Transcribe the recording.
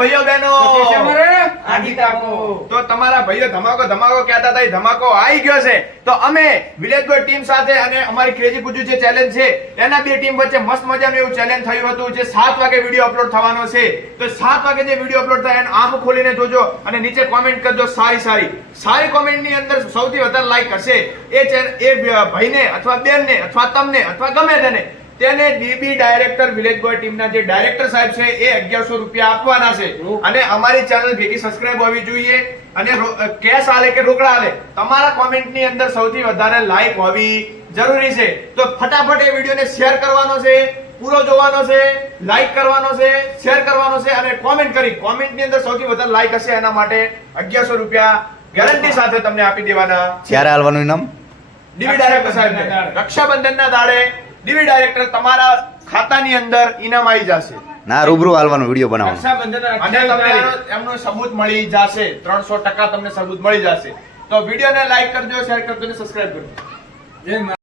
ભાઈઓ બહેનો તો તમારા ભાઈઓ ધમાકો ધમાકો કહેતા હતા, ધમાકો આવી ગયો છે. તો અમે વિલેજ બોય ટીમ સાથે અને અમારી ક્રેઝી પુજુ જે ચેલેન્જ છે એના બે ટીમ વચ્ચે મસ્ત મજાનું એવું ચેલેન્જ થયું હતું, જે 7 વાગે વિડીયો અપલોડ થવાનો છે. તો 7 વાગે જે વિડીયો અપલોડ થાય એને આંખ ખોલીને જોજો અને નીચે કોમેન્ટ કરજો સારી કોમેન્ટની અંદર સૌથી વધારે લાઈક હશે એ ભાઈને અથવા બેનને અથવા તમને અથવા ગમે તેને ડીબી ડાયરેક્ટર વિલેજ બોય ટીમના જે ડાયરેક્ટર સાહેબ છે એ 1100 રૂપિયા આપવાના છે. અને અમારી ચેનલ ભેગી સબસ્ક્રાઇબ હોવી જોઈએ અને કેશ આલે કે રોકડા આલે, તમારા કોમેન્ટની અંદર સૌથી વધારે લાઈક હોવી જરૂરી છે. તો ફટાફટ એ વિડીયોને શેર કરવાનો છે, પૂરો જોવાનો છે, લાઈક કરવાનો છે, શેર કરવાનો છે અને કોમેન્ટની અંદર સૌથી વધારે લાઈક હશે એના માટે 1100 રૂપિયા ગેરંટી સાથે તમને આપી દેવાના. ક્યારે આલવાનું ઇનામ? ડીબી ડાયરેક્ટર સાહેબને રક્ષાબંધનના દાડે ડીબી ડાયરેક્ટર તમારા ખાતાની અંદર ઇનામ આવી જશે. ના, રૂબરૂ આલવાનો વિડીયો બનાવો અને તમને એમનું સબૂત મળી જશે. 300% તમને સબૂત મળી જશે. તો વિડીયોને લાઈક કરજો, શેર કરજો અને સબસ્ક્રાઇબ કરજો.